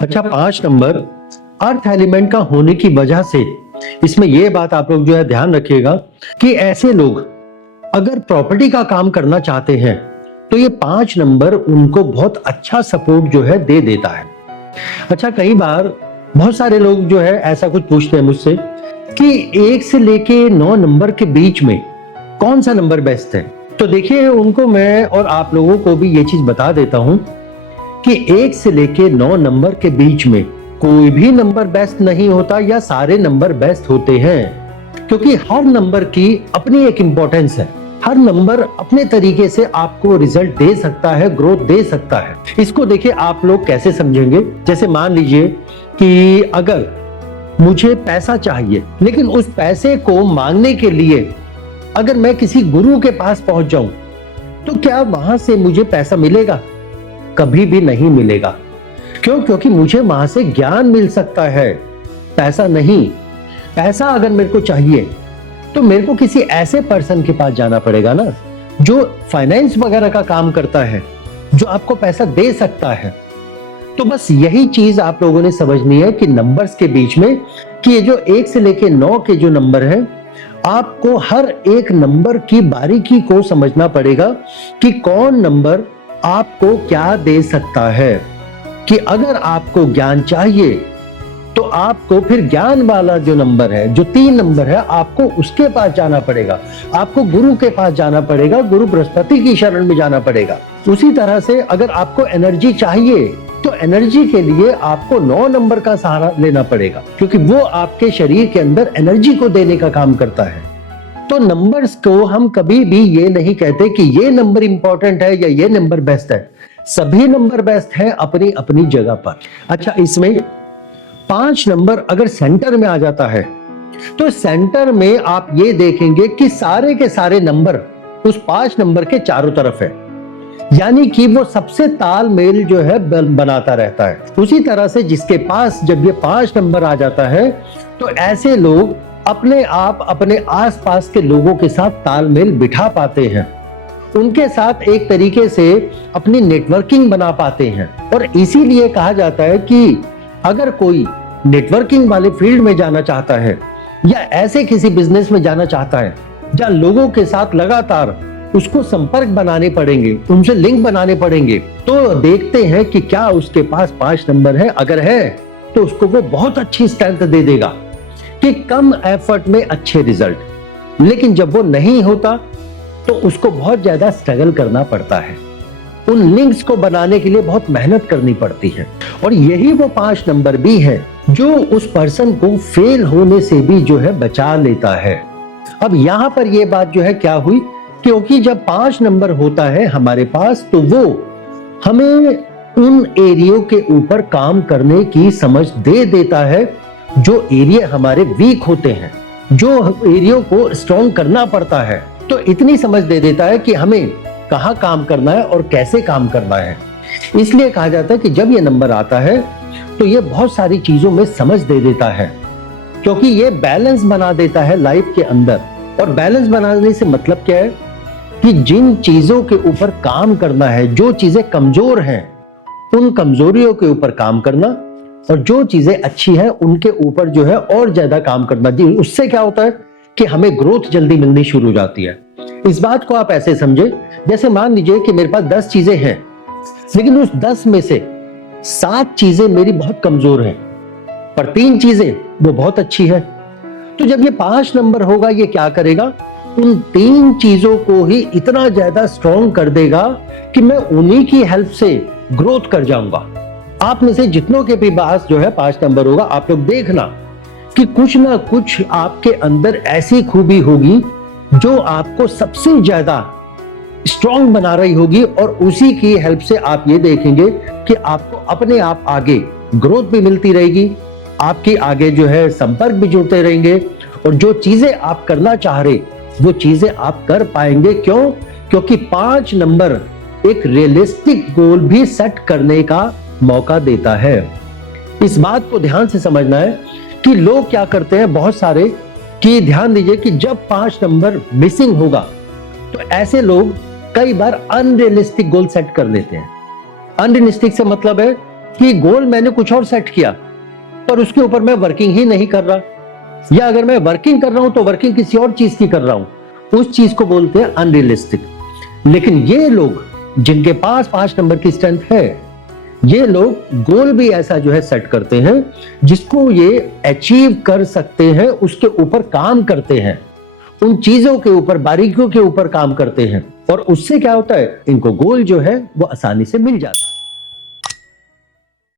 अच्छा, 5 number earth element का होने की वजह से इसमें यह बात आप लोग जो है ध्यान रखिएगा कि ऐसे लोग अगर प्रॉपर्टी का काम करना चाहते हैं तो ये 5 नंबर उनको बहुत अच्छा सपोर्ट जो है दे देता है। अच्छा, कई बार बहुत सारे लोग जो है ऐसा कुछ पूछते हैं मुझसे कि 1 से लेके 9 नंबर के बीच में कौन सा नंबर बेस्ट है। तो देखिए, उनको मैं और आप लोगों को भी ये चीज बता देता हूं कि 1 से लेके 9 नंबर के बीच में कोई भी नंबर बेस्ट नहीं होता या सारे नंबर बेस्ट होते हैं, क्योंकि हर नंबर की अपनी एक इंपॉर्टेंस है। हर नंबर अपने तरीके से आपको रिजल्ट दे सकता है, ग्रोथ दे सकता है। इसको देखिए, आप लोग कैसे समझेंगे। जैसे मान लीजिए कि अगर मुझे पैसा चाहिए, लेकिन उस पैसे को मांगने के लिए अगर मैं किसी गुरु के पास पहुंच जाऊं तो क्या वहां से मुझे पैसा मिलेगा? कभी भी नहीं मिलेगा। क्यों? क्योंकि मुझे वहां से ज्ञान मिल सकता है, पैसा नहीं। पैसा अगर मेरे को चाहिए तो मेरे को किसी ऐसे पर्सन के पास जाना पड़ेगा ना, जो फाइनेंस वगैरह का काम करता है, जो आपको पैसा दे सकता है। तो बस यही चीज आप लोगों ने समझनी है कि नंबर्स के बीच में कि ये जो 1 से लेके 9 के जो नंबर है, आपको हर एक नंबर की बारीकी को समझना पड़ेगा कि कौन नंबर आपको क्या दे सकता है। कि अगर आपको ज्ञान चाहिए तो आपको फिर ज्ञान वाला जो नंबर है, जो 3 नंबर है, आपको उसके पास जाना पड़ेगा। आपको गुरु के पास जाना पड़ेगा, गुरु बृहस्पति की शरण में जाना पड़ेगा। उसी तरह से अगर आपको एनर्जी चाहिए तो एनर्जी के लिए आपको 9 नंबर का सहारा लेना पड़ेगा, क्योंकि वो आपके शरीर के अंदर एनर्जी को देने का काम करता है। तो नंबर्स को हम कभी भी ये नहीं कहते कि ये नंबर इंपॉर्टेंट है या ये नंबर बेस्ट है। सभी नंबर बेस्ट है अपनी अपनी जगह पर। अच्छा, इसमें 5 नंबर अगर सेंटर में आ जाता है तो सेंटर में आप ये देखेंगे कि सारे के सारे नंबर उस 5 नंबर के चारों तरफ है, यानी कि वो सबसे तालमेल जो है बनाता रहता है। उसी तरह से जिसके पास जब ये 5 नंबर आ जाता है तो ऐसे लोग अपने आप अपने आसपास के लोगों के साथ तालमेल बिठा पाते हैं, उनके साथ एक तरीके से अपनी नेटवर्किंग बना पाते हैं। और इसीलिए कहा जाता है कि अगर कोई नेटवर्किंग वाले फील्ड में जाना चाहता है या ऐसे किसी बिजनेस में जाना चाहता है जहां लोगों के साथ लगातार उसको संपर्क बनाने पड़ेंगे, उनसे लिंक बनाने पड़ेंगे, तो देखते हैं कि क्या उसके पास 5 नंबर है। अगर है तो उसको वो बहुत अच्छी स्ट्रेंथ दे देगा कि कम एफर्ट में अच्छे रिजल्ट। लेकिन जब वो नहीं होता तो उसको बहुत ज्यादा स्ट्रगल करना पड़ता है, उन लिंक्स को बनाने के लिए बहुत मेहनत करनी पड़ती है। और यही वो 5 नंबर भी है जो उस पर्सन को फेल होने से भी जो है बचा लेता है। अब यहां पर यह बात जो है क्या हुई, क्योंकि जब 5 नंबर होता है हमारे पास तो वो हमें उन एरियो के ऊपर काम करने की समझ दे देता है जो एरिया हमारे वीक होते हैं, जो एरियो को स्ट्रॉन्ग करना पड़ता है। तो इतनी समझ दे देता है कि हमें कहां काम करना है और कैसे काम करना है। इसलिए कहा जाता है कि जब ये नंबर आता है तो ये बहुत सारी चीजों में समझ दे देता है, क्योंकि ये बैलेंस बना देता है लाइफ के अंदर। और बैलेंस बनाने से मतलब क्या है कि जिन चीजों के ऊपर काम करना है, जो चीजें कमजोर हैं उन कमजोरियों के ऊपर काम करना, और जो चीजें अच्छी हैं उनके ऊपर जो है और ज्यादा काम करना। जी, उससे क्या होता है कि हमें ग्रोथ जल्दी मिलनी शुरू हो जाती है। इस बात को आप ऐसे समझे, जैसे मान लीजिए कि मेरे पास 10 चीजें हैं, लेकिन उस 10 में से 7 चीजें मेरी बहुत कमजोर हैं, पर 3 चीजें वो बहुत अच्छी है। तो जब ये 5 नंबर होगा, ये क्या करेगा, उन 3 चीजों को ही इतना ज्यादा स्ट्रॉन्ग कर देगा कि मैं उन्हीं की हेल्प से ग्रोथ कर जाऊंगा। आप में से जितनों के भी पास जो है 5 नंबर होगा, आप लोग देखना कि कुछ ना कुछ आपके अंदर ऐसी खूबी होगी जो आपको सबसे ज्यादा स्ट्रॉन्ग बना रही होगी, और उसी की हेल्प से आप ये देखेंगे कि आपको अपने आप आगे ग्रोथ भी मिलती रहेगी, आपकी आगे जो है संपर्क भी जुड़ते रहेंगे, और जो चीजें आप करना चाह रहे वो चीजें आप कर पाएंगे। क्यों? क्योंकि 5 नंबर एक रियलिस्टिक गोल भी सेट करने का मौका देता है। इस बात को ध्यान से समझना है कि लोग क्या करते हैं, बहुत सारे, कि ध्यान दीजिए कि जब 5 नंबर मिसिंग होगा तो ऐसे लोग कई बार अनरियलिस्टिक गोल सेट कर लेते हैं। अनरियलिस्टिक से मतलब है कि गोल मैंने कुछ और सेट किया पर उसके ऊपर मैं वर्किंग ही नहीं कर रहा, या अगर मैं वर्किंग कर रहा हूं तो वर्किंग किसी और चीज की कर रहा हूं, उस चीज को बोलते हैं अनरियलिस्टिक। लेकिन ये लोग जिनके पास 5 नंबर की स्ट्रेंथ है, ये लोग गोल भी ऐसा जो है सेट करते हैं जिसको ये अचीव कर सकते हैं, उसके ऊपर काम करते हैं, उन चीजों के ऊपर, बारीकियों के ऊपर काम करते हैं, और उससे क्या होता है, इनको गोल जो है वो आसानी से मिल जाता है।